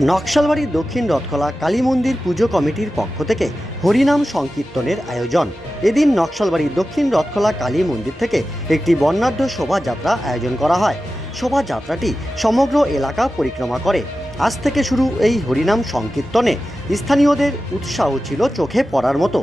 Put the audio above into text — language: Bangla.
নকশালবাড়ি দক্ষিণ রথখোলা কালী মন্দির পুজো কমিটির পক্ষ থেকে হরিনাম সংকীর্তনের আয়োজন। এদিন নকশালবাড়ি দক্ষিণ রথখোলা কালী মন্দির থেকে একটি বর্ণাঢ্য শোভাযাত্রা আয়োজন করা হয়। শোভাযাত্রাটি সমগ্র এলাকা পরিক্রমা করে। আজ থেকে শুরু এই হরিনাম সংকীর্তনে স্থানীয়দের উৎসাহ ছিল চোখে পড়ার মতো।